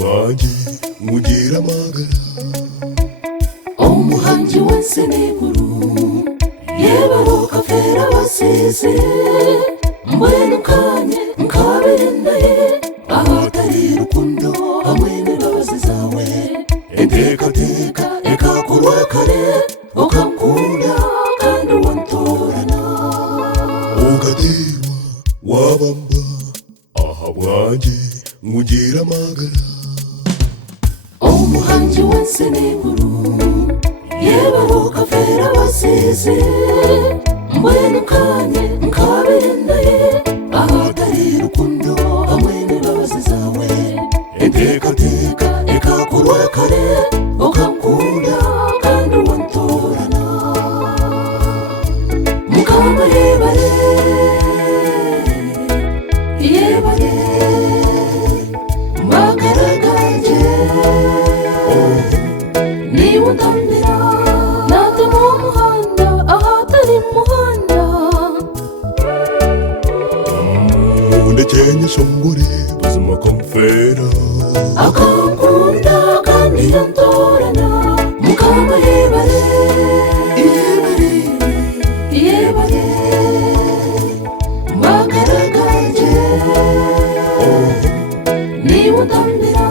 wanjye mugira amagara umuhanji wese n'inkuru yebaruka fera basize mbwenu kanye nkabirinaye ahatari rukundo hamwe n'imbabazi zawe entekateka ekakurwa kare ukankunda kandi wantorana ugatewa wabamba aha wanjye mugira amagara umuhanji wese n'inkuru yebaruka fera basize mbwenu kanye nkabirinaye ahatari rukundo hamwe n'imbabazi zawe entekateka ekakurwa kare ukankunda kandi wantorana mukama yebare yebare magara ganje niba undambira nate mu muhanda ahatari muhanda undekenye songore buzima komfera akankunda kandi yantorana mukama yebare yebare yebare magara ganje niba undambira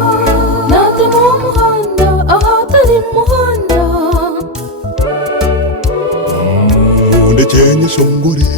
nate mu muhanda ahatari muhanda undekenye songore